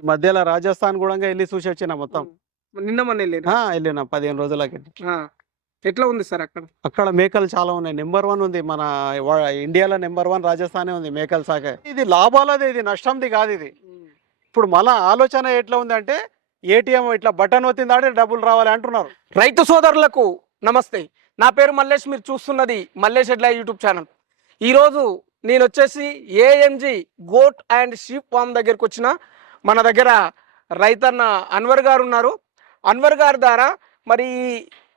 ఈ మధ్యలో రాజస్థాన్ కూడా వెళ్ళి చూసి వచ్చిన మొత్తం. నిన్న మొన్న వెళ్ళారు వెళ్ళిన. పదిహేను రోజులకి. ఎట్లా ఉంది సార్ అక్కడ? అక్కడ మేకలు చాలా ఉన్నాయి. నెంబర్ వన్ ఉంది మన ఇండియాలో నెంబర్ వన్ రాజస్థానే ఉంది మేకల శాఖ ఇది లాభాలది ఇది నష్టంది కాదు ఇది. ఇప్పుడు మళ్ళా ఆలోచన ఎట్లా ఉందంటే ఏటీఎం ఇట్లా బటన్ వచ్చిందాడే డబ్బులు రావాలి అంటున్నారు. రైతు సోదరులకు నమస్తే. నా పేరు మల్లేష్ మీరు చూస్తున్నది మల్లేష్ ఎడ్ల యూట్యూబ్ ఛానల్. ఈరోజు నేను వచ్చేసి AMG goat and sheep farm దగ్గరికి వచ్చిన మన దగ్గర రైతన్న అన్వర్ గారు ఉన్నారు అన్వర్ గారి ద్వారా మరి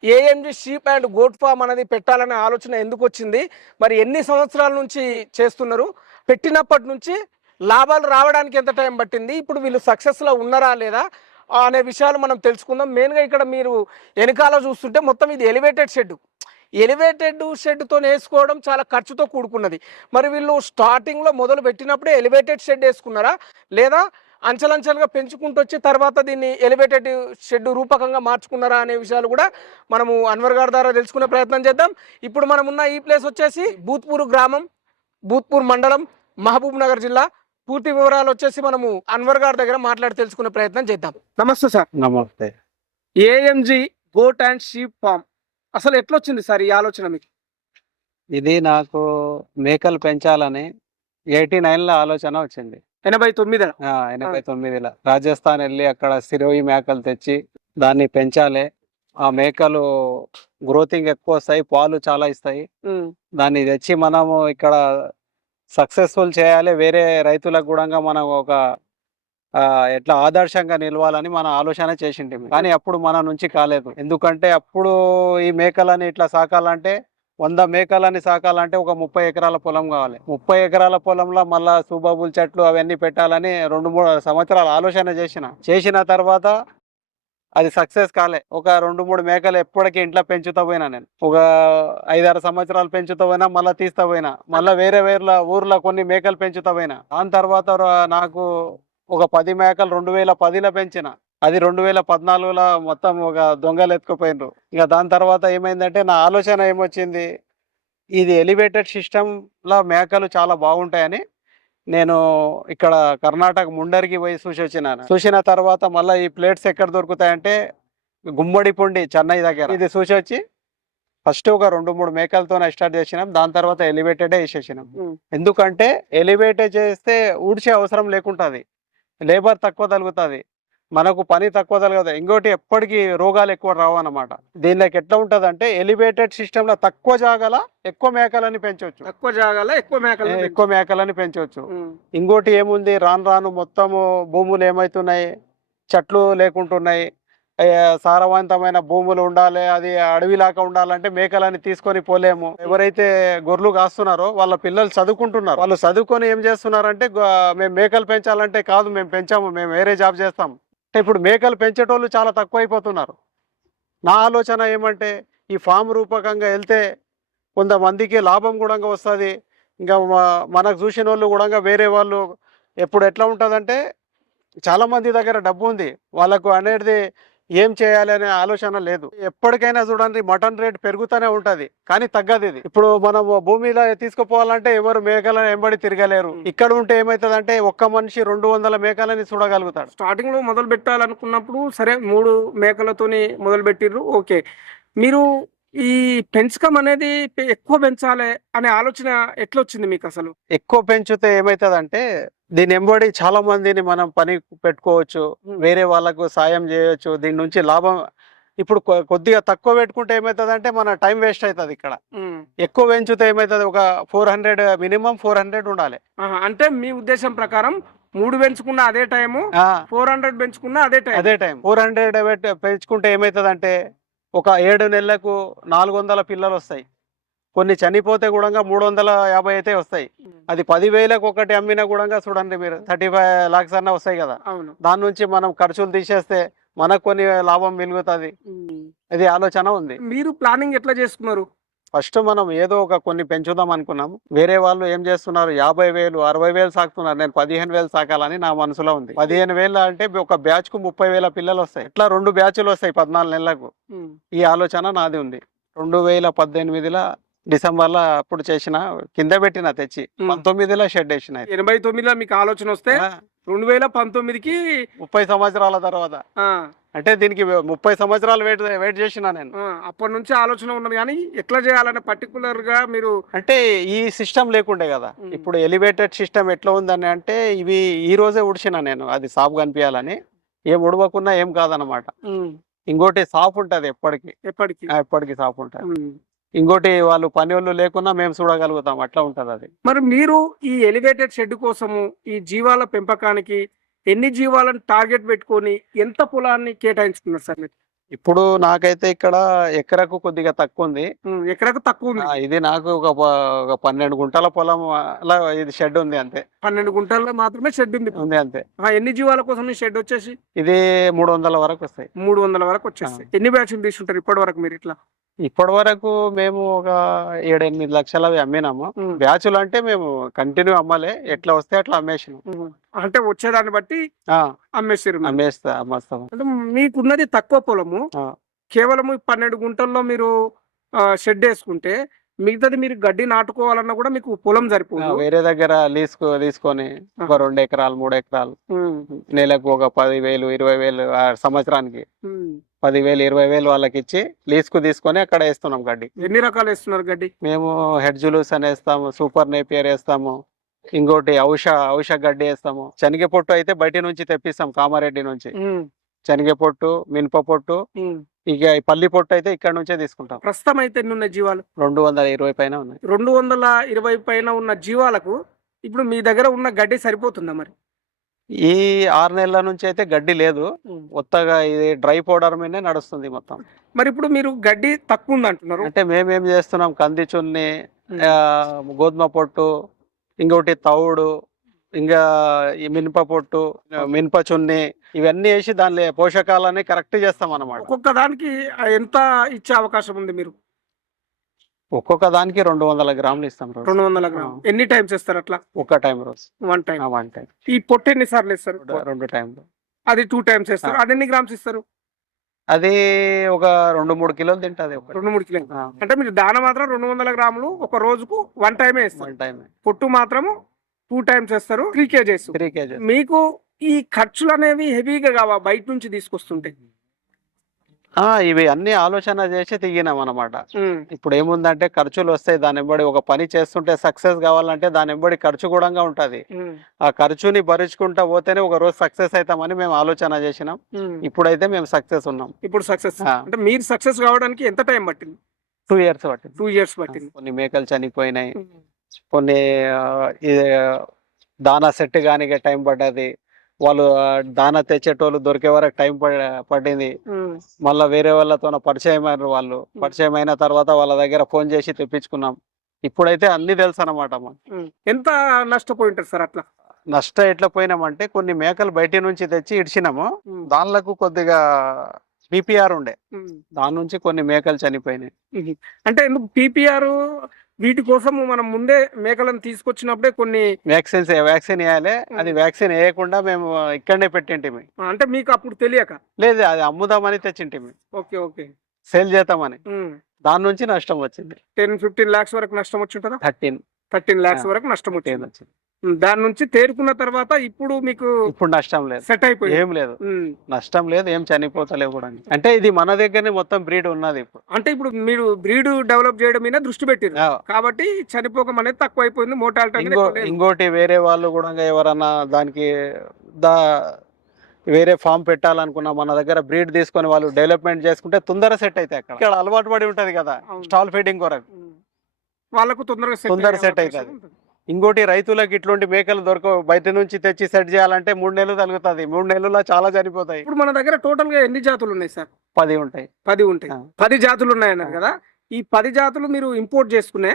AMG sheep and goat farm అనేది పెట్టాలనే ఆలోచన ఎందుకు వచ్చింది మరి ఎన్ని సంవత్సరాల నుంచి చేస్తున్నారు? పెట్టినప్పటి నుంచి లాభాలు రావడానికి ఎంత టైం పట్టింది? ఇప్పుడు వీళ్ళు సక్సెస్లో ఉన్నారా లేదా? అనే విషయాలు మనం తెలుసుకుందాం. మెయిన్గా ఇక్కడ మీరు వెనకాల చూస్తుంటే మొత్తం ఇది ఎలివేటెడ్ షెడ్ ఎలివేటెడ్ షెడ్తో వేసుకోవడం చాలా ఖర్చుతో కూడుకున్నది. మరి వీళ్ళు స్టార్టింగ్లో మొదలు పెట్టినప్పుడే ఎలివేటెడ్ షెడ్ వేసుకున్నారా? లేదా అంచెలంచెలుగా పెంచుకుంటూ వచ్చి తర్వాత దీన్ని ఎలివేటెడ్ షెడ్ రూపకంగా మార్చుకున్నారా అనే విషయాలు కూడా మనము అన్వర్ గారి ద్వారా తెలుసుకునే ప్రయత్నం చేద్దాం. ఇప్పుడు మనం ఉన్న ఈ ప్లేస్ వచ్చేసి భూత్పూర్ గ్రామం భూత్పూర్ మండలం మహబూబ్ నగర్ జిల్లా. పూర్తి వివరాలు వచ్చేసి మనము అన్వర్ గారి దగ్గర మాట్లాడి తెలుసుకునే ప్రయత్నం చేద్దాం. నమస్తే సార్. నమస్తే. AMG goat and sheep farm అసలు ఎట్లొచ్చింది సార్ ఈ ఆలోచన మీకు? ఇది నాకు మేకలు పెంచాలని ఎయిటీ నైన్లో ఆలోచన వచ్చింది. ఎనభై తొమ్మిది ఎనభై తొమ్మిదిలో. రాజస్థాన్ వెళ్ళి అక్కడ సిరోయి మేకలు తెచ్చి దాన్ని పెంచాలి. ఆ మేకలు గ్రోతింగ్ ఎక్కువ వస్తాయి పాలు చాలా ఇస్తాయి. దాన్ని తెచ్చి మనము ఇక్కడ సక్సెస్ఫుల్ చేయాలి. వేరే రైతులకు కూడా మనం ఒక ఎట్లా ఆదర్శంగా నిలవాలని మన ఆలోచన చేసింటి కానీ అప్పుడు మన నుంచి కాలేదు. ఎందుకంటే అప్పుడు ఈ మేకలని ఇట్లా సాకాలంటే వంద మేకలని సాకాలంటే ఒక ముప్పై ఎకరాల పొలం కావాలి. ముప్పై ఎకరాల పొలంలో మళ్ళా సూబాబుల్ చెట్లు అవన్నీ పెట్టాలని రెండు మూడు సంవత్సరాలు ఆలోచన చేసిన. చేసిన తర్వాత అది సక్సెస్ కాలే. ఒక రెండు మూడు మేకలు ఎప్పటికీ ఇంట్లో పెంచుతా పోయినా నేను. ఒక ఐదారు సంవత్సరాలు పెంచుతా పోయినా మళ్ళీ తీస్తా పోయినా. మళ్ళీ వేరే వేరే ఊర్లో కొన్ని మేకలు పెంచుతా పోయినా. దాని తర్వాత నాకు ఒక పది మేకలు రెండు వేల పదిలో పెంచిన. అది రెండు వేల పద్నాలుగులో మొత్తం ఒక దొంగలు ఎత్తుకుపోయినరు. ఇక దాని తర్వాత ఏమైందంటే నా ఆలోచన ఏమొచ్చింది? ఇది ఎలివేటెడ్ సిస్టంలో మేకలు చాలా బాగుంటాయని నేను ఇక్కడ కర్ణాటక ముండరికి పోయి చూసి వచ్చినాను. చూసిన తర్వాత మళ్ళీ ఈ ప్లేట్స్ ఎక్కడ దొరుకుతాయంటే గుమ్మడి పుండి చెన్నై దగ్గర. ఇది చూసి వచ్చి ఫస్ట్ ఒక రెండు మూడు మేకలతో స్టార్ట్ చేసినాం. దాని తర్వాత ఎలివేటెడే వేసేసినాం ఎందుకంటే ఎలివేటెడ్ చేస్తే ఊడ్చే అవసరం లేకుంటుంది. లేబర్ తక్కువ తగులుతుంది మనకు పని తక్కువ తగులుతుంది ఇంకోటి ఎప్పటికీ రోగాలు ఎక్కువ రావు అన్నమాట. దీనిలోకి ఎట్లా ఉంటుంది అంటే ఎలివేటెడ్ సిస్టంలో తక్కువ జాగల ఎక్కువ మేకలని పెంచవచ్చు తక్కువ జాగాలో ఎక్కువ మేకలు ఎక్కువ మేకలని పెంచవచ్చు ఇంకోటి ఏముంది? రాను రాను మొత్తము భూములు ఏమవుతున్నాయి చెట్లు లేకుంటున్నాయి. సారవంతమైన భూములు ఉండాలి అది అడవిలాగా ఉండాలంటే మేకలని తీసుకొని పోలేము. ఎవరైతే గొర్రెలు కాస్తున్నారో వాళ్ళ పిల్లలు చదువుకుంటున్నారు. వాళ్ళు చదువుకొని ఏం చేస్తున్నారంటే మేము మేకలు పెంచాలంటే కాదు మేము పెంచాము మేము వేరే జాబ్ చేస్తాం. అంటే ఇప్పుడు మేకలు పెంచేటోళ్ళు చాలా తక్కువ అయిపోతున్నారు నా ఆలోచన ఏమంటే ఈ ఫామ్ రూపకంగా వెళ్తే కొంతమందికి లాభం కూడా వస్తుంది. ఇంకా మనకు చూసిన వాళ్ళు కూడా వేరే వాళ్ళు ఎప్పుడు ఎట్లా ఉంటుందంటే చాలామంది దగ్గర డబ్బు ఉంది. వాళ్ళకు అనేది ఏం చేయాలి అనే ఆలోచన లేదు. ఎప్పటికైనా చూడండి మటన్ రేట్ పెరుగుతూనే ఉంటది కానీ తగ్గదు ఇది. ఇప్పుడు మనం భూమిలో తీసుకుపోవాలంటే ఎవరు మేకలను ఎంబడి తిరగలేరు. ఇక్కడ ఉంటే ఏమవుతుంది ఒక్క మనిషి రెండు వందల మేకలని చూడగలుగుతాడు. స్టార్టింగ్లో మొదలు పెట్టాలనుకున్నప్పుడు సరే మూడు మేకలతోని మొదలు పెట్టిర్రు ఓకే. మీరు ఈ పెంచకం అనేది ఎక్కువ పెంచాలి అనే ఆలోచన ఎట్లొచ్చింది మీకు అసలు? ఎక్కువ పెంచితే ఏమవుతుంది దీని ఎంబడి చాలా మందిని మనం పని పెట్టుకోవచ్చు వేరే వాళ్ళకు సాయం చేయొచ్చు దీని నుంచి లాభం. ఇప్పుడు కొద్దిగా తక్కువ పెట్టుకుంటే ఏమవుతుంది మన టైం వేస్ట్ అవుతుంది ఇక్కడ. ఎక్కువ పెంచితే ఏమవుతుంది ఒక four hundred minimum four hundred ఉండాలి. అంటే మీ ఉద్దేశం ప్రకారం మూడు పెంచుకున్న అదే టైము ఫోర్ హండ్రెడ్ పెంచుకున్న అదే టైం. అదే టైం. ఫోర్ హండ్రెడ్ పెంచుకుంటే ఏమవుతుంది ఒక ఏడు నెలలకు నాలుగు వందల పిల్లలు వస్తాయి. కొన్ని చనిపోతే కూడా మూడు వందల యాభై అయితే వస్తాయి. అది పదివేలకు ఒకటి అమ్మినా కూడా చూడండి మీరు థర్టీ ఫైవ్ లాక్స్ అన్న వస్తాయి కదా. దాని నుంచి మనం ఖర్చులు తీసేస్తే మనకు కొన్ని లాభం ఉమ్. ఇది ఆలోచన ఉంది. మీరు ప్లానింగ్ ఎట్లా చేసుకున్నారు? ఫస్ట్ మనం ఏదో ఒక కొన్ని పెంచుదాం అనుకున్నాము వేరే వాళ్ళు ఏం చేస్తున్నారు? యాభై వేలు అరవై వేలు సాకుతున్నారు. నేను పదిహేను వేలు సాకాలని నా మనసులో ఉంది. పదిహేను వేలు అంటే ఒక బ్యాచ్కు ముప్పై వేల పిల్లలు వస్తాయి. ఇట్లా రెండు బ్యాచ్లు వస్తాయి పద్నాలుగు నెలలకు. ఈ ఆలోచన నాది ఉంది. రెండు వేల పద్దెనిమిదిలో డిసెంబర్లో అప్పుడు చేసిన కింద పెట్టిన తెచ్చి. పంతొమ్మిదిలో షెడ్ వేసిన. ఎనభై తొమ్మిదిలో మీకు ఆలోచన వస్తే రెండు వేల పంతొమ్మిదికి ముప్పై సంవత్సరాల తర్వాత. అంటే దీనికి ముప్పై సంవత్సరాలు వెయిట్ వెయిట్ చేసిన నేను. అప్పటి నుంచి ఆలోచన ఉన్నది కానీ ఎట్లా చేయాలని పర్టికులర్గా మీరు అంటే ఈ సిస్టమ్ లేకుండే కదా. ఇప్పుడు ఎలివేటెడ్ సిస్టమ్ ఎట్లా ఉందని అంటే ఇవి ఈ రోజే ఉడిచిన నేను అది సాఫ్ కనిపించాలని. ఏం ఉడవకున్నా ఏం కాదనమాట ఇంకోటి సాఫ్ ఉంటది ఎప్పటికి. ఎప్పటికి? ఎప్పటికి సాఫ్ ఉంటది. ఇంకోటి వాళ్ళు పని వాళ్ళు లేకున్నా మేము చూడగలుగుతాం. అట్లా ఉంటది అది. మరి మీరు ఈ ఎలివేటెడ్ షెడ్ కోసము ఈ జీవాల పెంపకానికి ఎన్ని జీవాలను టార్గెట్ పెట్టుకొని ఎంత పొలాన్ని కేటాయించుకున్నారు సార్ మీరు? ఇప్పుడు నాకైతే ఇక్కడ ఎకరకు కొద్దిగా తక్కువ ఉంది ఎకరకు తక్కువ ఉంది ఆ, ఇది నాకు ఒక ప- ఒక పన్నెండు గుంటల పొలం అలా ఇది షెడ్ ఉంది అంతే. పన్నెండు గుంటల్లో మాత్రమే షెడ్ ఉంది. ఉంది అంతే. ఆ, ఎన్ని జీవాల కోసం ఈ షెడ్ వచ్చేసి? ఇది మూడు వందల వరకు వస్తాయి. మూడు వందల వరకు వచ్చేస్తాయి. ఎన్ని బ్యాచ్లు తీసుకుంటారు ఇప్పటి వరకు మీరు ఇట్లా? ఇప్పటి వరకు మేము ఒక ఏడు ఎనిమిది లక్షలు అవి అమ్మినాము. బ్యాచులు అంటే మేము కంటిన్యూ అమ్మలే ఎట్లా వస్తే అట్లా అమ్మేసినాం. అంటే వచ్చేదాన్ని బట్టి అమ్మేసారు మీరు. అమ్మేస్తా అమ్మేస్తాము అంటే మీకున్నది తక్కువ పొలము. కేవలం పన్నెండు గుంటల్లో మీరు షెడ్ వేసుకుంటే మిగతాది మీరు గడ్డి నాటుకోవాలన్నా కూడా మీకు పొలం సరిపోదు వేరే దగ్గర లీజుకు తీసుకొని ఒక రెండు ఎకరాలు మూడు ఎకరాలు. నెలకు ఒక పది వేలు ఇరవై వేలు సంవత్సరానికి. పదివేలు ఇరవై వేలు వాళ్ళకి ఇచ్చి లీజుకు తీసుకొని అక్కడ వేస్తున్నాం గడ్డి. ఎన్ని రకాలు వేస్తున్నారు గడ్డి? మేము హెడ్ జులూస్ అని వేస్తాము సూపర్ నేపియర్ వేస్తాము ఇంకోటి ఔష ఔష గడ్డి వేస్తాము. శనగ పొట్టు అయితే బయట నుంచి తెప్పిస్తాం కామారెడ్డి నుంచి. శనగ పొట్టు మినప పొట్టు. ఇక పల్లి పొట్టు అయితే ఇక్కడ నుంచే తీసుకుంటాం. ప్రస్తుతం అయితే ఎన్ని జీవాలు? రెండు వందల ఇరవై పైన ఉన్నాయి. రెండు వందల ఇరవై పైన ఉన్న జీవాలకు ఇప్పుడు మీ దగ్గర ఉన్న గడ్డి సరిపోతుందా మరి? ఈ ఆరు నెలల నుంచి అయితే గడ్డి లేదు. కొత్తగా ఇది డ్రై పౌడర్ మీదనే నడుస్తుంది మొత్తం. మరి ఇప్పుడు మీరు గడ్డి తక్కువ ఉంది అంటున్నారు. అంటే మేమేం చేస్తున్నాం? కంది చున్ని గోధుమ పొట్టు ఇంకోటి తవుడు ఇంకా ఈ మినప పొట్టు మినప చున్ని ఇవన్నీ వేసి దానిలో పోషకాలని కరెక్ట్ చేస్తాం అన్నమాట ఒక్కొక్క దానికి ఎంత ఇచ్చే అవకాశం ఉంది మీరు? ఒక్కొక్క దానికి రెండు వందల గ్రాములు ఇస్తాం రోజు. రెండు వందల గ్రామ్ ఎన్ని టైమ్స్ ఇస్తారు అట్లా? ఒక టైం రోజు. One time. One time. ఈ పొట్టు ఎన్ని సార్లు ఇస్తారు రెండు టైంలు అది టూ టైమ్స్ ఇస్తారు. అది ఎన్ని గ్రామ్స్ ఇస్తారు? అది ఒక రెండు మూడు కిలోలు తింటది రెండు మూడు కిలో అంటే మీరు దాన మాత్రం రెండు వందల గ్రాములు ఒక రోజుకు వన్ టైమే ఇస్తారు వన్ టైం పొట్టు మాత్రము టూ టైమ్స్ ఇస్తారు త్రీ కేజెస్. Three KGs. మీకు ఈ ఖర్చులు అనేవి హెవీగా కావా బయట నుంచి తీసుకొస్తుంటే? ఇవి అన్ని ఆలోచన చేసి దిగినాం అనమాట ఇప్పుడు ఏముందంటే ఖర్చులు వస్తాయి దాని వెంబడి ఒక పని చేస్తుంటే సక్సెస్ కావాలంటే దాని వెంబడి ఖర్చు కూడా ఉంటది. ఆ ఖర్చుని భరించుకుంటా పోతేనే ఒక రోజు సక్సెస్ అవుతామని మేము ఆలోచన చేసినాం. ఇప్పుడైతే మేము సక్సెస్ ఉన్నాం. ఇప్పుడు సక్సెస్ ఆ. అంటే మీరు సక్సెస్ కావడానికి ఎంత టైం పట్టింది? టూ ఇయర్స్ పట్టింది. టూ ఇయర్స్ పట్టింది. కొన్ని మేకలు చనిపోయినాయి. కొన్ని ఆ, దానా సెట్ కానికే టైం పడ్డది. వాళ్ళు దానా తెచ్చేటోళ్ళు దొరికే వరకు టైం పడింది. మళ్ళీ వేరే వాళ్ళతో పరిచయం అయినారు వాళ్ళు పరిచయం అయిన తర్వాత వాళ్ళ దగ్గర ఫోన్ చేసి తెప్పించుకున్నాం. ఇప్పుడైతే అన్ని తెలుసు అనమాట. ఎంత నష్టపోయి ఉంటారు సార్ అట్లా? నష్టం ఎట్లా పోయినామంటే కొన్ని మేకలు బయట నుంచి తెచ్చి ఇడిచినాము. దానిలకు కొద్దిగా పీపీఆర్ ఉండే. దాని నుంచి కొన్ని మేకలు చనిపోయినాయి. అంటే ఎందుకు పీపీఆర్ వీటి కోసం మనం ముందే మేకలను తీసుకొచ్చినప్పుడే కొన్ని వ్యాక్సిన్స్ వ్యాక్సిన్ వేయాలి. అది వ్యాక్సిన్ వేయకుండా మేము ఇక్కడనే పెట్టింటిమి. అంటే మీకు అప్పుడు తెలియక? లేదు అది అమ్ముదామని తెచ్చింటిమి. Okay okay. సేల్ చేద్దామని. దాని నుంచి నష్టం వచ్చింది. టెన్ ఫిఫ్టీన్ లాక్స్ వరకు నష్టం వచ్చి ఉంటుందా థర్టీన్. థర్టీన్ లాక్స్. వరకు నష్టం వచ్చింది. దాని నుంచి తేరుకున్న తర్వాత ఇప్పుడు మీకు ఇప్పుడు నష్టం లేదు సెట్ అయిపోయింది ఏం లేదు. నష్టం లేదు ఏం చనిపోతలేవు కూడా అంటే ఇది మన దగ్గరనే మొత్తం బ్రీడ్ ఉన్నది ఇప్పుడు అంటే ఇప్పుడు మీరు బ్రీడ్ డెవలప్ చేయడం మీద దృష్టి పెట్టారు ఆ, కాబట్టి చనిపోకం అనేది తక్కువ అయిపోయింది మోటాలిటీ. ఇంకోటి వేరే వాళ్ళు కూడా ఎవరన్నా దానికి దా వేరే ఫామ్ పెట్టాలనుకున్నా మన దగ్గర బ్రీడ్ తీసుకొని వాళ్ళు డెవలప్మెంట్ చేసుకుంటే తొందర సెట్ అయితే అక్కడ ఇక్కడ అలవాటు పడి ఉంటది కదా. స్టాల్ ఫీడింగ్ కొరకు. వాళ్ళకు తొందరగా తొందర అవకాశం అవుతుంది. ఇంకోటి రైతులకు ఇట్లాంటి మేకలు దొరకవు బయట నుంచి తెచ్చి సెట్ చేయాలంటే మూడు నెలలు తగ్గుతుంది. మూడు నెలల్లో చాలా చనిపోతాయి. ఇప్పుడు మన దగ్గర టోటల్గా ఎన్ని జాతులు ఉన్నాయి సార్? పది ఉంటాయి. పది ఉంటాయి. పది జాతులు ఉన్నాయి అన్నారు కదా. ఈ పది జాతులు మీరు ఇంపోర్ట్ చేసుకునే?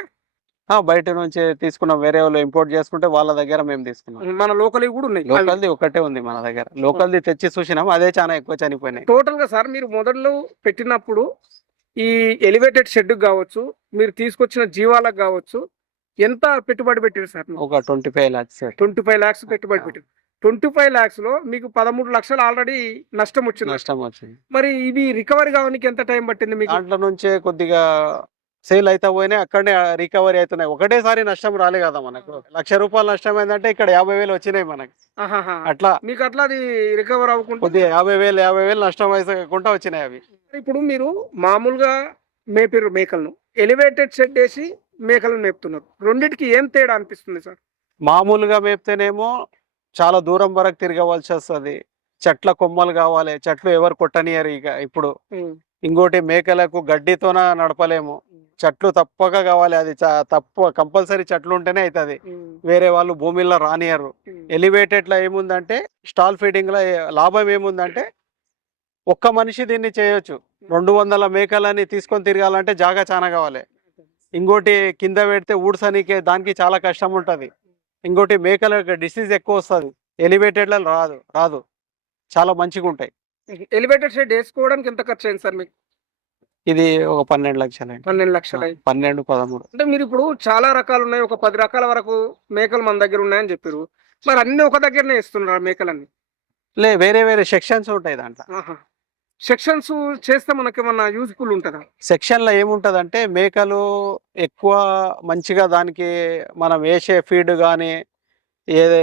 ఆ, బయట నుంచి తీసుకున్నాం. వేరే వాళ్ళు ఇంపోర్ట్ చేసుకుంటే వాళ్ళ దగ్గర మేము తీసుకున్నాం. మన లోకల్ కూడా ఉన్నాయి. లోకల్ది ఒకటే ఉంది మన దగ్గర. లోకల్ది తెచ్చి చూసినాం. అదే చాలా ఎక్కువ చనిపోయినాయి. టోటల్గా సార్ మీరు మొదట్లో పెట్టినప్పుడు ఈ ఎలివేటెడ్ షెడ్ కావచ్చు మీరు తీసుకొచ్చిన జీవాలకు కావచ్చు ఎంత పెట్టుబడి పెట్టారు సార్ ఒక twenty five lakhs twenty five lakhs పెట్టుబడి పెట్టారు. ట్వంటీ ఫైవ్ లాక్స్లో మీకు పదమూడు లక్షలు ఆల్రెడీ నష్టం వచ్చింది. నష్టం వచ్చింది. మరి ఇవి రికవరీ కావడానికి ఎంత టైం పట్టింది మీకు? దాంట్లో నుంచే కొద్దిగా సేల్ అయితే పోయినాయి అక్కడనే రికవరీ అవుతున్నాయి ఒకటేసారి నష్టం రాలే కదా మనకు. లక్ష రూపాయలు నష్టం ఏంటంటే ఇక్కడ యాభై వేలు వచ్చినాయి మనకి. అట్లా. మీకు అట్లా అది రికవర్ అవ్వకుండా కొద్దిగా యాభై వేలు యాభై వేలు నష్టం వేసకుండా వచ్చినాయి అవి. ఇప్పుడు మీరు మామూలుగా మేపిర్రు మేకలను. ఎలివేటెడ్ షెడ్ వేసి మేకలను మేపుతున్నారు. రెండింటికి ఏం తేడా అనిపిస్తుంది సార్? మామూలుగా మేపితేనేమో చాలా దూరం వరకు తిరగవలసి వస్తుంది. చెట్ల కొమ్మలు కావాలి చెట్లు ఎవరు కొట్టనియరు ఇక ఇప్పుడు. ఇంకోటి మేకలకు గడ్డితోన నడపలేము. చెట్లు తప్పక కావాలి అది తప్ప కంపల్సరీ చెట్లు ఉంటేనే అవుతుంది వేరే వాళ్ళు భూమిలో రానియరు. ఎలివేటెడ్లో ఏముందంటే స్టాల్ ఫీడింగ్లో లాభం ఏముందంటే ఒక్క మనిషి దీన్ని చేయొచ్చు. రెండు వందల మేకలని తీసుకొని తిరగాలంటే జాగా చాలా కావాలి. ఇంకోటి కింద పెడితే ఊడ్సనికి దానికి చాలా కష్టం ఉంటది. ఇంకోటి మేకలకు డిసీజ్ ఎక్కువ వస్తుంది. ఎలివేటెడ్ రాదు రాదు. చాలా మంచిగా ఉంటాయి. ఎలివేటెడ్ షెడ్ వేసుకోవడానికి ఎంత ఖర్చు అయింది సార్ మీకు? ఇది ఒక పన్నెండు లక్షలు పన్నెండు లక్షలు పన్నెండు పదమూడు. అంటే మీరు ఇప్పుడు చాలా రకాలు ఉన్నాయి. ఒక పది రకాల వరకు మేకలు మన దగ్గర ఉన్నాయని చెప్పారు. మరి అన్ని ఒక దగ్గరనే ఇస్తున్నారు మేకలన్నీ? లే వేరే వేరే సెక్షన్స్ ఉంటాయి దాంట్లో. సెక్షన్స్ చేస్తే మనకి ఏమన్నా యూజ్ఫుల్ ఉంటుందా? సెక్షన్లో ఏముంటదంటే మేకలు ఎక్కువ మంచిగా దానికి మనం వేసే ఫీడ్ కానీ ఏదే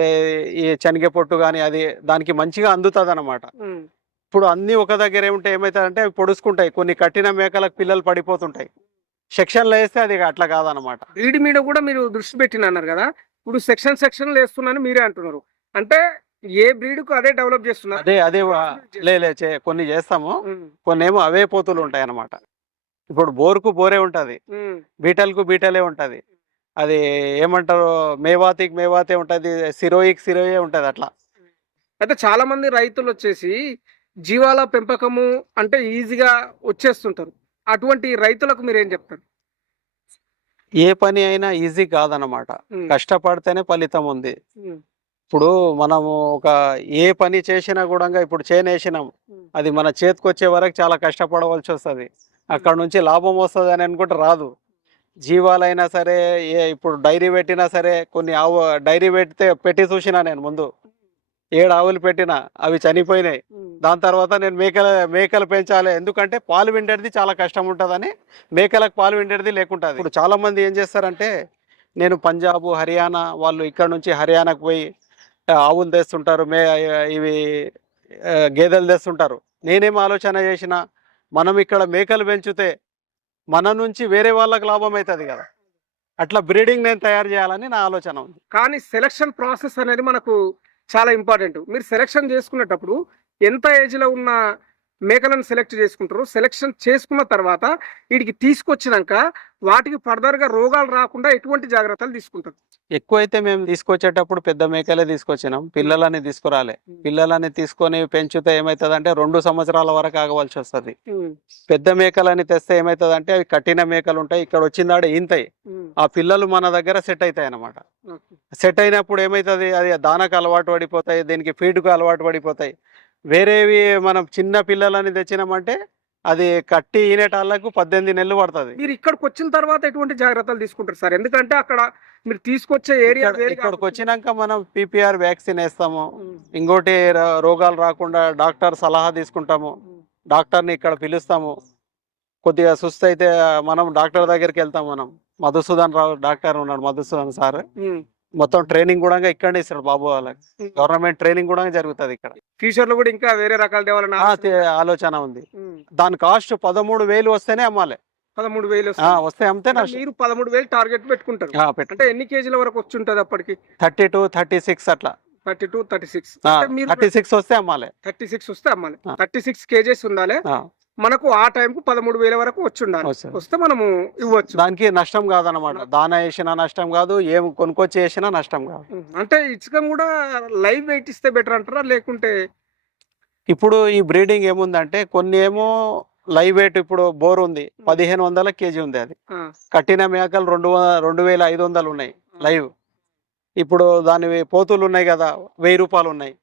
ఈ శనగ పొట్టు కానీ అది దానికి మంచిగా అందుతుంది అనమాట ఇప్పుడు అన్ని ఒక దగ్గర ఏముంటే ఏమవుతుందంటే అవి పొడుచుకుంటాయి. కొన్ని కట్టిన మేకలకు పిల్లలు పడిపోతుంటాయి. సెక్షన్లో వేస్తే అది అట్లా కాదనమాట బ్రీడ్ మీద కూడా మీరు దృష్టి పెట్టిన అన్నారు కదా? ఇప్పుడు సెక్షన్ సెక్షన్ వేస్తున్నాను మీరే అంటున్నారు. అంటే ఏ బ్రీడ్కు అదే డెవలప్ చేస్తున్నారు అదే అదే వా- లే లే చే- కొన్ని చేస్తాము. కొన్ని ఏమో అవే పోతులు ఉంటాయి అన్నమాట ఇప్పుడు బోర్కు బోరే ఉంటది. బీటల్కు బీటలే ఉంటది. అది ఏమంటారు? మేవాతికి మేవాతే ఉంటది సిరోయిక్ సిరోయే ఉంటది అట్లా. అయితే చాలా మంది రైతులు వచ్చేసి జీవాల పెంపకము అంటే ఈజీగా వచ్చేస్తుంటారు. అటువంటి రైతులకు మీరు ఏం చెప్తారు? ఏ పని అయినా ఈజీ కాదనమాట కష్టపడితేనే ఫలితం ఉంది. ఇప్పుడు మనము ఒక ఏ పని చేసినా కూడా ఇప్పుడు చేనేసినాం. అది మన చేతికి వచ్చే వరకు చాలా కష్టపడవలసి వస్తుంది. అక్కడ నుంచి లాభం వస్తుంది అని అనుకుంటే రాదు. జీవాలైనా సరే ఏ ఇప్పుడు డైరీ పెట్టినా సరే కొన్ని ఆవు డైరీ పెడితే పెట్టి చూసినా నేను ముందు. ఏడు ఆవులు పెట్టినా అవి చనిపోయినాయి. దాని తర్వాత నేను మేకల మేకలు పెంచాలి. ఎందుకంటే పాలు విండేది చాలా కష్టం ఉంటుందని మేకలకు పాలు విండేది లేకుంటుంది. ఇప్పుడు చాలా మంది ఏం చేస్తారంటే నేను పంజాబ్ హర్యానా వాళ్ళు ఇక్కడ నుంచి హర్యానాకు పోయి ఆవులు తెస్తుంటారు మే ఇవి గేదెలు తెస్తుంటారు. నేనేం ఆలోచన చేసిన మనం ఇక్కడ మేకలు పెంచితే మన నుంచి వేరే వాళ్ళకి లాభం అవుతుంది కదా. అట్లా బ్రీడింగ్ నేను తయారు చేయాలని నా ఆలోచన ఉంది. కానీ సెలక్షన్ ప్రాసెస్ అనేది మనకు చాలా ఇంపార్టెంట్. మీరు సెలక్షన్ చేసుకునేటప్పుడు ఎంత ఏజ్లో ఉన్న మేకలను సెలెక్ట్ చేసుకుంటారు. సెలక్షన్ చేసుకున్న తర్వాత వీటికి తీసుకొచ్చినాక వాటికి ఫర్దర్గా రోగాలు రాకుండా ఎటువంటి జాగ్రత్తలు తీసుకుంటారు? ఎక్కువైతే మేము తీసుకొచ్చేటప్పుడు పెద్ద మేకలే తీసుకొచ్చినాం. పిల్లలని తీసుకురాలే. పిల్లలని తీసుకొని పెంచితే ఏమవుతుంది అంటే రెండు సంవత్సరాల వరకు ఆగవలసి వస్తుంది. పెద్ద మేకలని తెస్తే ఏమవుతుంది అంటే అవి కట్టిన మేకలు ఉంటాయి ఇక్కడ వచ్చిందాడ ఈంతాయి ఆ పిల్లలు మన దగ్గర సెట్ అవుతాయి అన్నమాట. సెట్ అయినప్పుడు ఏమవుతుంది అది దానకు అలవాటు పడిపోతాయి. దీనికి ఫీడ్కు అలవాటు పడిపోతాయి. వేరేవి మనం చిన్న పిల్లలని తెచ్చినామంటే అది కట్టి ఈనేటాళ్ళకు పద్దెనిమిది నెలలు పడుతుంది. మీరు ఇక్కడికి వచ్చిన తర్వాత ఎటువంటి జాగ్రత్తలు తీసుకుంటారు సార్? ఎందుకంటే అక్కడ మీరు తీసుకొచ్చే ఏరియా ఇక్కడ- ఇక్కడికి వచ్చినాక మనం పీపీఆర్ వ్యాక్సిన్ వేస్తాము. ఇంకోటి రోగాలు రాకుండా డాక్టర్ సలహా తీసుకుంటాము. డాక్టర్ని ఇక్కడ పిలుస్తాము. కొద్దిగా సుస్థ అయితే మనం డాక్టర్ దగ్గరికి వెళ్తాం మనం. మధుసూదన్ రావు డాక్టర్ ఉన్నాడు మధుసూదన్ సార్. మొత్తం ట్రైనింగ్ కూడా ఇక్కడనే ఇస్తాడు బాబు వాళ్ళకి గవర్నమెంట్ ట్రైనింగ్ కూడా జరుగుతుంది ఇక్కడ. ఫ్యూచర్లో కూడా ఇంకా వేరే రకాలు తేవాలని ఆ, ఆలోచన ఉంది. దాని కాస్ట్ పదమూడు వేలు వస్తేనే అమ్మాలి. పదమూడు వేలు. వస్తే అమ్మితే మీరు పదమూడు వేలు టార్గెట్ పెట్టుకుంటారు. అంటే ఎన్ని కేజీల వరకు వచ్చి ఉంటది అప్పటికి? థర్టీ టు థర్టీ సిక్స్ అట్లా. Thirty two thirty six. Thirty six వస్తే అమ్మాలి. థర్టీ సిక్స్ వస్తే అమ్మాలి. థర్టీ సిక్స్ కేజెస్ ఉండాలి. మనకు ఆ టైం కు పదమూడు వేల వరకు వచ్చి ఉండాలి వస్తుంది. వస్తే మనము ఇవ్వచ్చు. దానికి నష్టం కాదనమాట దానా వేసినా నష్టం కాదు ఏం కొనుక్కొచ్చి వేసినా నష్టం కాదు. అంటే ఇసుక కూడా లైవ్ వెయిట్ ఇస్తే బెటర్ అంటారా? లేకుంటే ఇప్పుడు ఈ బ్రీడింగ్ ఏముందంటే కొన్ని ఏమో లైవ్ వెయిట్ ఇప్పుడు బోర్ ఉంది. పదిహేను వందల కేజీ ఉంది అది. కట్టిన మేకలు రెండు రెండు వేల ఐదు వందలు ఉన్నాయి లైవ్. ఇప్పుడు దాని పోతులు ఉన్నాయి కదా వెయ్యి రూపాయలు ఉన్నాయి.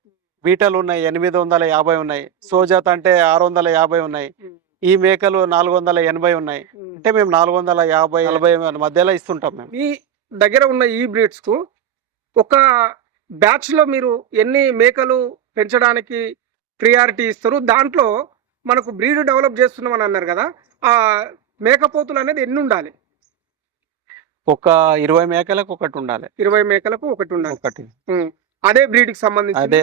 బీటలు ఉన్నాయి ఎనిమిది వందల యాభై ఉన్నాయి సోజాత్ అంటే ఆరు వందల యాభై ఉన్నాయి. ఈ మేకలు నాలుగు వందల ఎనభై ఉన్నాయి. అంటే మేము నాలుగు వందల యాభై నలభై మధ్యలో ఇస్తుంటాం మేము. మీ దగ్గర ఉన్న ఈ బ్రీడ్స్కు ఒక బ్యాచ్లో మీరు ఎన్ని మేకలు పెంచడానికి ప్రియారిటీ ఇస్తారు? దాంట్లో మనకు బ్రీడ్ డెవలప్ చేస్తున్నామని అన్నారు కదా ఆ మేకపోతులు అనేది ఎన్ని ఉండాలి? ఒక ఇరవై మేకలకు ఒకటి ఉండాలి. ఇరవై మేకలకు ఒకటి ఉండాలి. ఒకటి. అదే బ్రీడ్కి సంబంధించి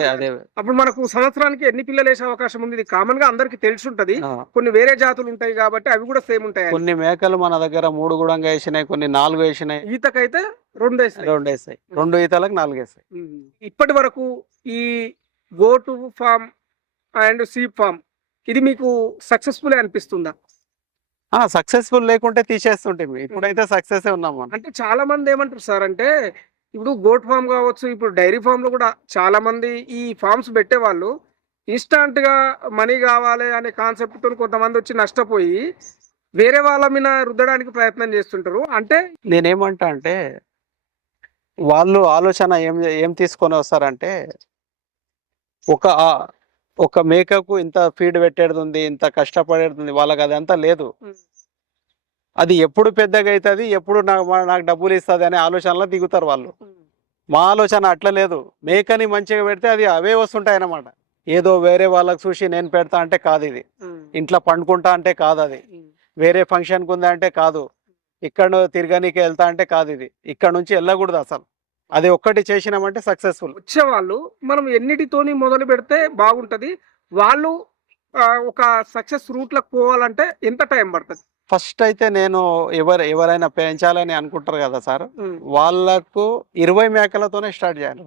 అప్పుడు మనకు సంవత్సరానికి ఎన్ని పిల్లలు వేసే అవకాశం ఉంది? ఇది కామన్గా అందరికి తెలిసి ఉంటది కొన్ని వేరే జాతులు ఉంటాయి కాబట్టి అవి కూడా సేమ్ ఉంటాయి కొన్ని మేకలు మన దగ్గర మూడు గుడంగా వేసినాయి కొన్ని నాలుగు వేసినాయి. ఈతకైతే రెండు వేస్తాయి రెండు వేస్తాయి రెండు ఈతలకు నాలుగు వేస్తాయి ఉమ్. ఇప్పటి వరకు ఈ goat farm and sheep farm ఇది మీకు సక్సెస్ఫుల్ అనిపిస్తుందా? ఆ సక్సెస్ఫుల్ లేకుంటే తీసేస్తుంటే ఇప్పుడైతే సక్సెస్ ఉన్నాం మనం. అంటే చాలా మంది ఏమంటారు సార్ అంటే ఇప్పుడు గోట్ ఫామ్ కావచ్చు ఇప్పుడు డైరీ ఫామ్లో కూడా చాలా మంది ఈ ఫార్మ్స్ పెట్టే వాళ్ళు ఇన్స్టాంట్గా మనీ కావాలి అనే కాన్సెప్ట్తో కొంతమంది వచ్చి నష్టపోయి వేరే వాళ్ళ మీద రుద్దడానికి ప్రయత్నం చేస్తుంటారు. అంటే నేనేమంటా అంటే వాళ్ళు ఆలోచన ఏం ఏం తీసుకొని వస్తారంటే ఒక ఒక మేకకు ఇంత ఫీడ్ పెట్టేది ఉంది ఇంత కష్టపడేది ఉంది వాళ్ళకి అదంతా లేదు. అది ఎప్పుడు పెద్దగా అవుతుంది ఎప్పుడు నాకు నాకు డబ్బులు ఇస్తుంది అనే ఆలోచనలో దిగుతారు వాళ్ళు. మా ఆలోచన అట్లా లేదు. మేకని మంచిగా పెడితే అది అవే వస్తుంటాయి అన్నమాట ఏదో వేరే వాళ్ళకి చూసి నేను పెడతా అంటే కాదు ఇది. ఇంట్లో పండుకుంటా అంటే కాదు అది. వేరే ఫంక్షన్కి ఉందా అంటే కాదు. ఇక్కడ తిరగనీకి వెళ్తా అంటే కాదు ఇది. ఇక్కడ నుంచి వెళ్ళకూడదు అసలు. అది ఒక్కటి చేసినామంటే సక్సెస్ఫుల్. వచ్చే వాళ్ళు మనం ఎన్నిటితోని మొదలు పెడితే బాగుంటది. వాళ్ళు ఒక సక్సెస్ రూట్లకు పోవాలంటే ఎంత టైం పడుతుంది? ఫస్ట్ అయితే నేను ఎవరు ఎవరైనా పెంచాలని అనుకుంటారు కదా సార్ వాళ్ళకు ఇరవై మేకలతోనే స్టార్ట్ చేయాలి.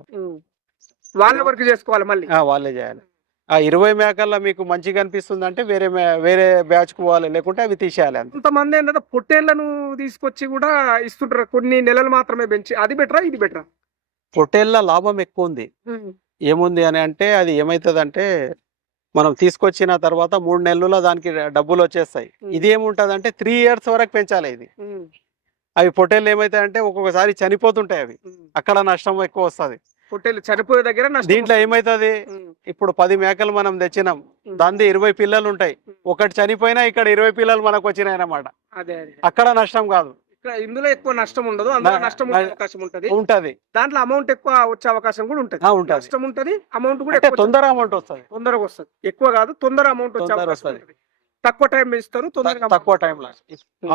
వాళ్ళ వర్క్ చేసుకోవాలి మళ్ళీ? వాళ్ళే చేయాలి. ఆ ఇరవై మేకల్లో మీకు మంచిగా అనిపిస్తుంది అంటే వేరే వేరే బ్యాచ్కి పోవాలి లేకుంటే అవి తీసేయాలి అంతే. కొంతమంది ఏంటంటే పొట్టేళ్ళను తీసుకొచ్చి కూడా ఇస్తుంటారు. కొన్ని నెలలు మాత్రమే పెంచి అది బెటరా ఇది బెటరా? పొట్టేళ్ళ లాభం ఎక్కువ ఉంది. ఏముంది అని అంటే అది ఏమవుతుంది అంటే మనం తీసుకొచ్చిన తర్వాత మూడు నెలల్లో దానికి డబ్బులు వచ్చేస్తాయి. ఇది ఏముంటది అంటే త్రీ ఇయర్స్ వరకు పెంచాలి ఇది. అవి పొట్టేళ్ళు ఏమైతాయి అంటే ఒక్కొక్కసారి చనిపోతుంటాయి అవి. అక్కడ నష్టం ఎక్కువ వస్తుంది. పొట్టేలు చనిపోయే దగ్గర దీంట్లో. ఏమైతుంది? ఇప్పుడు పది మేకలు మనం తెచ్చినాం. దాని ఇరవై పిల్లలు ఉంటాయి ఒకటి చనిపోయినా ఇక్కడ ఇరవై పిల్లలు మనకు వచ్చినాయి అన్నమాట అక్కడ నష్టం కాదు. ఇందులో ఎక్కువ నష్టం ఉండదు అందులో నష్టం ఉండే అవకాశం ఉంటది. ఉంటది. దాంట్లో అమౌంట్ ఎక్కువ వచ్చే అవకాశం కూడా ఉంటది. నష్టం ఉంటది అమౌంట్ కూడా తొందర అమౌంట్ వస్తుంది. తొందరగా వస్తుంది. ఎక్కువ కాదు తొందర అమౌంట్ వచ్చే అవకాశం తక్కువ టైం ఇస్తారు తొందరగా తక్కువ టైంలో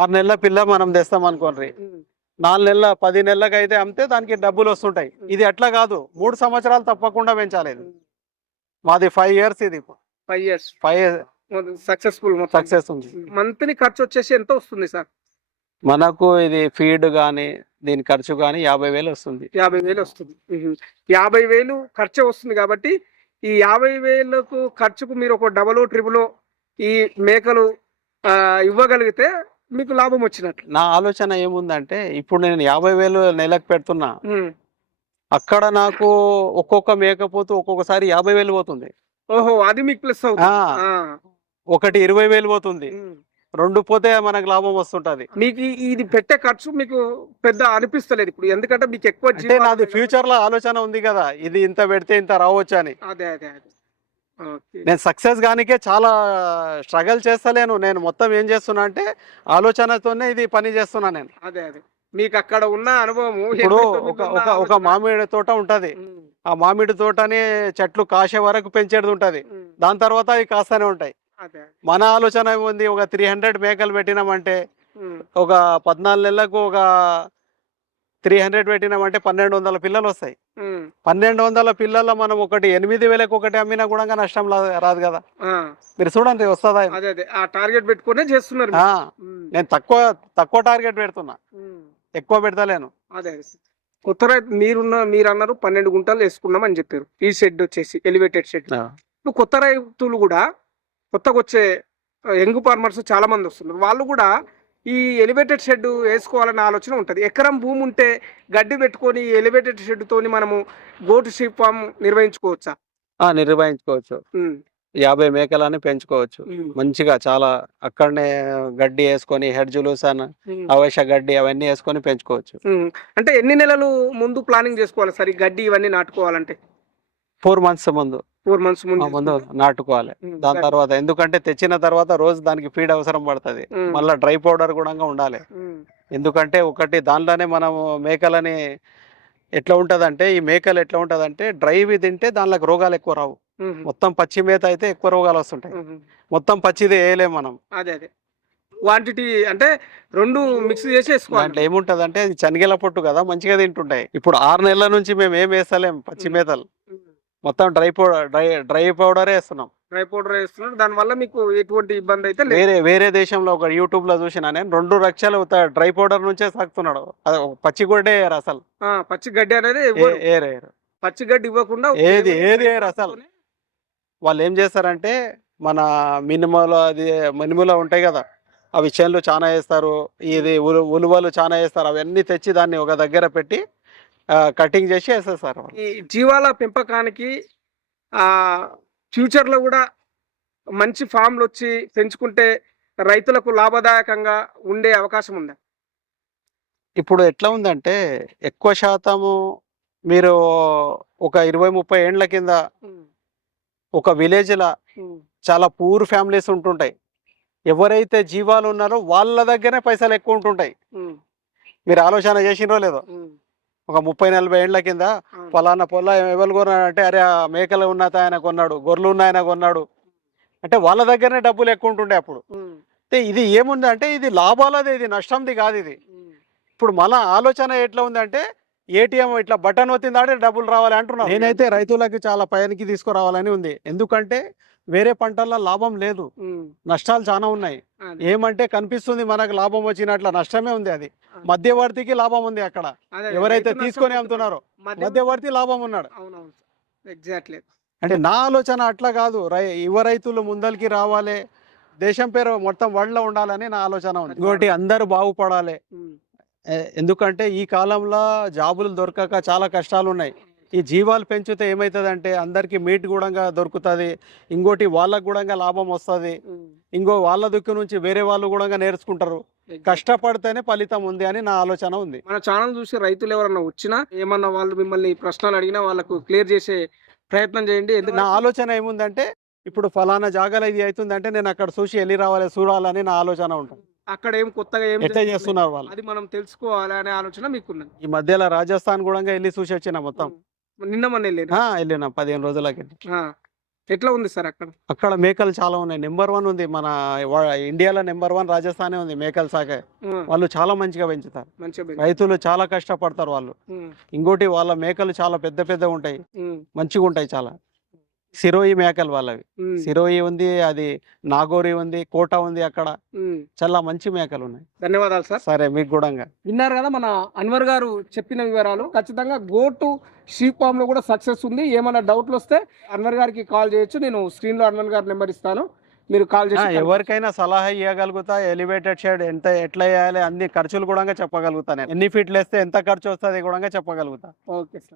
ఆరు నెలల పిల్ల మనం తెస్తాం అనుకోండి. నాలుగు నెలల పది నెలలకు అయితే అమ్మితే దానికి డబ్బులు వస్తుంటాయి. ఇది అట్లా కాదు. మూడు సంవత్సరాలు తప్పకుండా పెంచాలి ఇది మాది ఫైవ్ ఇయర్స్ ఇది five years five successful success ఉంది. మంత్లీ ఖర్చు వచ్చేసి ఎంత వస్తుంది సార్? మనకు ఇది ఫీడ్ కానీ దీని ఖర్చు కానీ యాభై వేలు వస్తుంది యాభై వేలు వస్తుంది. యాభై వేలు ఖర్చు వస్తుంది కాబట్టి ఈ యాభై వేలకు ఖర్చుకు మీరు ఒక డబలో ట్రిపులో ఈ మేకలు ఇవ్వగలిగితే మీకు లాభం వచ్చినట్లు నా ఆలోచన ఏముందంటే ఇప్పుడు నేను యాభై వేలు నెలకు పెడుతున్నా. అక్కడ నాకు ఒక్కొక్క మేకపోతూ ఒక్కొక్కసారి యాభై వేలు పోతుంది ఓహో అది మీకు ప్లస్. ఒకటి ఇరవై వేలు పోతుంది. రెండు పోతే మనకు లాభం వస్తుంటది. మీకు ఇది పెట్టే ఖర్చు మీకు పెద్ద అనిపిస్తలేదు ఇప్పుడు. ఎందుకంటే మీకు ఎక్కువ అంటే నాది ఫ్యూచర్లో ఆలోచన ఉంది కదా. ఇది ఇంత పెడితే ఇంత రావచ్చు అని. అదే అదే నేను సక్సెస్ గానికే చాలా స్ట్రగల్ చేస్తలేను. నేను మొత్తం ఏం చేస్తున్నా అంటే ఆలోచనతోనే ఇది పని చేస్తున్నా నేను. అదే అదే. మీకు అక్కడ ఉన్న అనుభవం ఇప్పుడు ఒక ఒక ఒక మామిడి తోట ఉంటది. ఆ మామిడి తోటని చెట్లు కాసే వరకు పెంచేది ఉంటది. దాని తర్వాత అవి కాస్తానే ఉంటాయి. మన ఆలోచన ఏముంది? ఒక త్రీ హండ్రెడ్ మేకలు పెట్టినామంటే. ఒక పద్నాలుగు నెలలకు ఒక త్రీ హండ్రెడ్ పెట్టినామంటే పన్నెండు వందల పిల్లలు వస్తాయి. పన్నెండు వందల పిల్లల మనం ఒకటి ఎనిమిది వేలకు ఒకటి అమ్మినా కూడా నష్టం రాదు కదా. మీరు చూడండి వస్తుందా టార్గెట్ పెట్టుకునే చేస్తున్నారు. నేను తక్కువ తక్కువ టార్గెట్ పెడుతున్నా. ఎక్కువ పెడతలేను. అదే. కొత్త రైతు మీరున్న మీరు అన్నారు పన్నెండు గుంటలు వేసుకున్నాం అని చెప్పారు. ఈ షెడ్ వచ్చేసి ఎలివేటెడ్ షెడ్ కొత్త రైతులు కూడా కొత్తగా వచ్చే యంగ్ ఫార్మర్స్ చాలా మంది వస్తున్నారు. వాళ్ళు కూడా ఈ ఎలివేటెడ్ షెడ్ వేసుకోవాలనే ఆలోచన ఉంటుంది. ఎకరం భూమి ఉంటే గడ్డి పెట్టుకొని ఎలివేటెడ్ షెడ్ తోని మనము గోటు షీప్ ఫామ్ నిర్వహించుకోవచ్చా? ఆ, నిర్వహించుకోవచ్చు. యాభై మేకలని పెంచుకోవచ్చు. మంచిగా చాలా అక్కడనే గడ్డి వేసుకొని హెడ్ జులూసన్. అవశ్య గడ్డి అవన్నీ వేసుకొని పెంచుకోవచ్చు. అంటే ఎన్ని నెలలు ముందు ప్లానింగ్ చేసుకోవాలి సార్? గడ్డి ఇవన్నీ నాటుకోవాలంటే? ఫోర్ మంత్స్ ముందు. ఫోర్ మంత్స్ ముందు నాటుకోవాలి. దాని తర్వాత ఎందుకంటే తెచ్చిన తర్వాత రోజు దానికి ఫీడ్ అవసరం పడుతుంది. మళ్ళీ డ్రై పౌడర్ కూడా ఉండాలి. ఎందుకంటే ఒకటి దానిలోనే మనం మేకలని ఎట్లా ఉంటదంటే ఈ మేకలు ఎట్లా ఉంటదంటే డ్రైవి తింటే దానిలోకి రోగాలు ఎక్కువ రావు. మొత్తం పచ్చి మేత అయితే ఎక్కువ రోగాలు వస్తుంటాయి. మొత్తం పచ్చిది వేయలేం మనం. అదే అదే. క్వాంటిటీ అంటే రెండు మిక్స్ చేసి దాంట్లో వేసుకోవాలి ఏముంటది అంటే శనగల పొట్టు కదా మంచిగా తింటుంటాయి. ఇప్పుడు ఆరు నెలల నుంచి మేము ఏం వేస్తలేం పచ్చి మేతలు. మొత్తం డ్రై పౌడర్ డ్రై డ్రై పౌడరే వేస్తున్నాం. డ్రై పౌడర్ వేస్తున్నారు దాని వల్ల మీకు ఎటువంటి ఇబ్బంది అయితే లేదు. వేరే వేరే దేశంలో ఒక యూట్యూబ్లో చూసిన నేను రెండు లక్షలు డ్రై పౌడర్ నుంచే సాగుతున్నాడు. అది పచ్చి గొడ్డే అసలు. ఆ, పచ్చి గడ్డి అనేది పచ్చి గడ్డి ఇవ్వకుండా ఏది- ఏది అసలు. వాళ్ళు ఏం చేస్తారంటే మన మినిమలో అది మినిమలో ఉంటాయి కదా అవి చేన్లు చాలా వేస్తారు. ఇది ఉలు ఉలువలు చాలా వేస్తారు. అవన్నీ తెచ్చి దాన్ని ఒక దగ్గర పెట్టి కటింగ్ చేసి వేసేస్తారు వాళ్ళు. ఈ జీవాల పెంపకానికి ఆ ఫ్యూచర్లో కూడా మంచి ఫామ్లు వచ్చి పెంచుకుంటే రైతులకు లాభదాయకంగా ఉండే అవకాశం ఉందా? ఇప్పుడు ఎట్లా ఉందంటే ఎక్కువ శాతము మీరు ఒక ఇరవై ముప్పై ఏండ్ల కింద ఒక విలేజ్ లా చాలా పూర్ ఫ్యామిలీస్ ఉంటుంటాయి. ఎవరైతే జీవాలు ఉన్నారో వాళ్ళ దగ్గరే పైసలు ఎక్కువ ఉంటుంటాయి. మీరు ఆలోచన చేసినరో లేదో. ఒక ముప్పై నలభై ఏండ్ల కింద ఫలానా పొల ఎవరు కొన్నాడు అంటే అరే ఆ మేకలు ఉన్న ఆయన కొన్నాడు గొర్రెలు ఉన్న ఆయన కొన్నాడు. అంటే వాళ్ళ దగ్గరనే డబ్బులు ఎక్కువ ఉంటుండే అప్పుడు. అంటే ఇది ఏముంది అంటే ఇది లాభాలది ఇది నష్టంది కాదు ఇది. ఇప్పుడు మన ఆలోచన ఎట్లా ఉందంటే ఏటీఎం ఇట్లా బటన్ వచ్చిందాడే డబ్బులు రావాలి అంటున్నాను నేనైతే రైతులకి చాలా పైనకి తీసుకురావాలని ఉంది. ఎందుకంటే వేరే పంటల్లో లాభం లేదు. నష్టాలు చాలా ఉన్నాయి. ఏమంటే కనిపిస్తుంది మనకు లాభం వచ్చినట్ల నష్టమే ఉంది అది. మధ్యవర్తికి లాభం ఉంది అక్కడ. ఎవరైతే తీసుకొని అమ్ముతున్నారో మధ్యవర్తి లాభం ఉన్నాడు. ఎగ్జాక్ట్లీ అంటే నా ఆలోచన అట్లా కాదు. యువ రైతులు ముందరికి రావాలి. దేశం పేరు మొత్తం వరల్డ్లో ఉండాలని నా ఆలోచన ఉంది. ఇంకోటి అందరూ బాగుపడాలి. ఎందుకంటే ఈ కాలంలో జాబులు దొరకక చాలా కష్టాలు ఉన్నాయి. ఈ జీవాలు పెంచితే ఏమవుతుంది అందరికి మీట్ కూడా దొరుకుతుంది ఇంకోటి వాళ్ళకు కూడా లాభం వస్తుంది ఇంకో వాళ్ళ దిక్కు నుంచి వేరే వాళ్ళు కూడా నేర్చుకుంటారు. కష్టపడితేనే ఫలితం ఉంది అని నా ఆలోచన ఉంది. మన ఛానల్ చూసి రైతులు ఎవరన్నా వచ్చినా ఏమన్నా వాళ్ళు మిమ్మల్ని ప్రశ్నలు అడిగినా వాళ్ళకు క్లియర్ చేసే ప్రయత్నం చేయండి. నా ఆలోచన ఏముందంటే ఇప్పుడు ఫలానా జాగాలో ఇది అవుతుందంటే నేను అక్కడ చూసి వెళ్ళి రావాలి చూడాలని నా ఆలోచన ఉంటుంది. అక్కడ ఏం కొత్తగా ఏం ఎట్లా? చేస్తున్నారు వాళ్ళు? అది మనం తెలుసుకోవాలి అనే ఆలోచన మీకున్నది. ఈ మధ్యలో రాజస్థాన్ కూడా వెళ్ళి చూసి వచ్చిన మొత్తం. నిన్న మొన్న వెళ్ళారు వెళ్ళిన. పదిహేను రోజులకి. ఎట్లా ఉంది సార్ అక్కడ? అక్కడ మేకలు చాలా ఉన్నాయి. నెంబర్ వన్ ఉంది. మన ఇండియాలో నెంబర్ వన్ రాజస్థానే ఉంది మేకలు సాగే. ఆ, వాళ్ళు చాలా మంచిగా పెంచుతారు. రైతులు చాలా కష్టపడతారు వాళ్ళు. ఇంకోటి వాళ్ళ మేకలు చాలా పెద్ద పెద్ద ఉంటాయి. మంచిగా ఉంటాయి చాలా. సిరోయి మేకలు వాళ్ళవి. సిరోయి ఉంది అది నాగోరి ఉంది కోట ఉంది అక్కడ. చాలా మంచి మేకలు ఉన్నాయి ధన్యవాదాలు సార్. సరే మీకు కూడా విన్నారు కదా మన అన్వర్ గారు చెప్పిన వివరాలు. ఖచ్చితంగా గో టు షీప్ ఫామ్లో కూడా సక్సెస్ ఉంది. ఏమైనా డౌట్లు వస్తే అన్వర్ గారికి కాల్ చేయొచ్చు. నేను స్క్రీన్లో అన్వర్ గారి నెంబర్ ఇస్తాను. మీరు కాల్ చేసి ఎవరికైనా సలహా ఇవ్వగలుగుతా ఎలివేటెడ్ షెడ్ ఎంత ఎట్లా వేయాలి అన్ని ఖర్చులు కూడా చెప్పగలుగుతా నేను. ఎన్ని ఫీట్లు వేస్తే ఎంత ఖర్చు వస్తుంది కూడా చెప్పగలుగుతా. Okay sir.